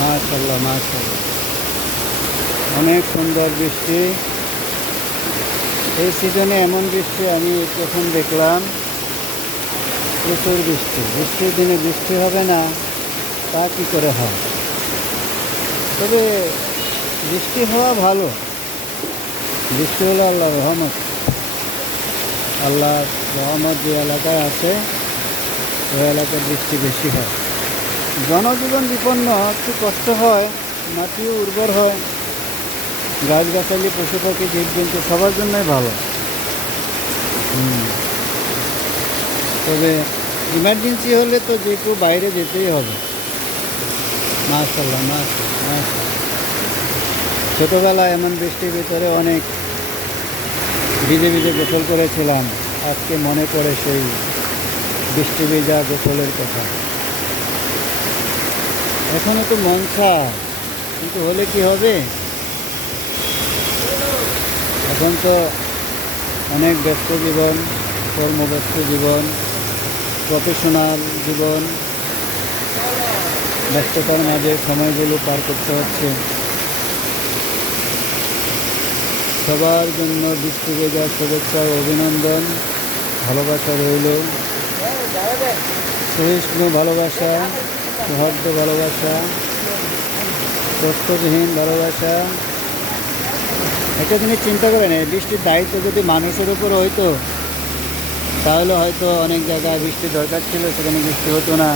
মাশাআল্লাহ মাশাআল্লাহ, অনেক সুন্দর বৃষ্টি। এই সিজনে এমন বৃষ্টি আমি প্রথম দেখলাম। প্রচুর বৃষ্টি, বৃষ্টির দিনে বৃষ্টি হবে না তা কী করে হয়? তবে বৃষ্টি হওয়া ভালো। বৃষ্টি হলো আল্লাহর রহমত। আল্লাহর রহমত যে এলাকায় আছে ওই এলাকায় বৃষ্টি বেশি হয়। জনজীবন বিপন্ন, একটু কষ্ট হয়, মাটিও উর্বর হয়, গাছগাছালি পশু পাখি জীবজন্তু সবার জন্যই ভালো। তবে ইমার্জেন্সি হলে তো যে কেউ বাইরে যেতেই হবে। মাশাআল্লাহ মাশাআল্লাহ মাশাআল্লাহ। ছোটোবেলায় এমন বৃষ্টির ভিতরে অনেক ভিজে ভিজে গোসল করেছিলাম। আজকে মনে পড়ে সেই বৃষ্টি ভেজা গোসলের কথা। এখনও তো মন চায়, কিন্তু হলে কি হবে? এখন তো অনেক ব্যস্ত জীবন, কর্মব্যস্ত জীবন, প্রফেশনাল জীবন, ব্যস্ততার মাঝে সময়গুলো পার করতে হচ্ছে। সবার জন্য বৃষ্টি ভেজার শুভেচ্ছা ও অভিনন্দন, ভালোবাসা রইল। সহিষ্ণু ভালোবাসা, সৌহার্দ্য ভালোবাসা, কষ্টবিহীন ভালোবাসা। একটা জিনিস চিন্তা করেন, এই বৃষ্টির দায়িত্ব যদি মানুষের উপর হইতো তাহলে হয়তো অনেক জায়গায় বৃষ্টির দরকার ছিল, সেখানে বৃষ্টি হতো না।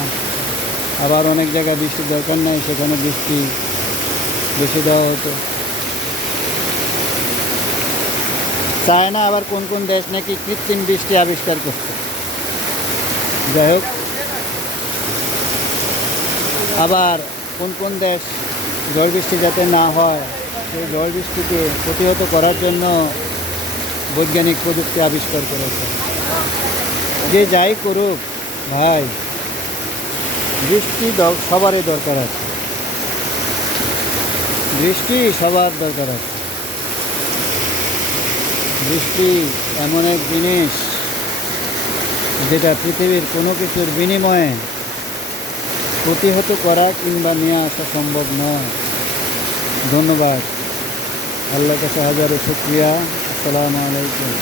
আবার অনেক জায়গায় বৃষ্টির দরকার নাই, সেখানে বৃষ্টি বেশি দেওয়া হতো। চায়না আবার কোন কোন দেশ নাকি কৃত্রিম বৃষ্টি আবিষ্কার করছে। যাই হোক, আবার কোন কোন দেশ ঝড় বৃষ্টি যাতে না হয় সেই ঝড় বৃষ্টিকে প্রতিহত করার জন্য বৈজ্ঞানিক প্রযুক্তি আবিষ্কার করেছে। যে যাই করুক ভাই, বৃষ্টি সবারই দরকার আছে। বৃষ্টি সবার দরকার আছে। বৃষ্টি এমন এক জিনিস যেটা পৃথিবীর কোনো কিছুর বিনিময়ে প্রতিহত করা কিংবা নিয়ে আসা সম্ভব নয়। ধন্যবাদ। আল্লাহর কাছে হাজারো শুকরিয়া। আসসালামু আলাইকুম।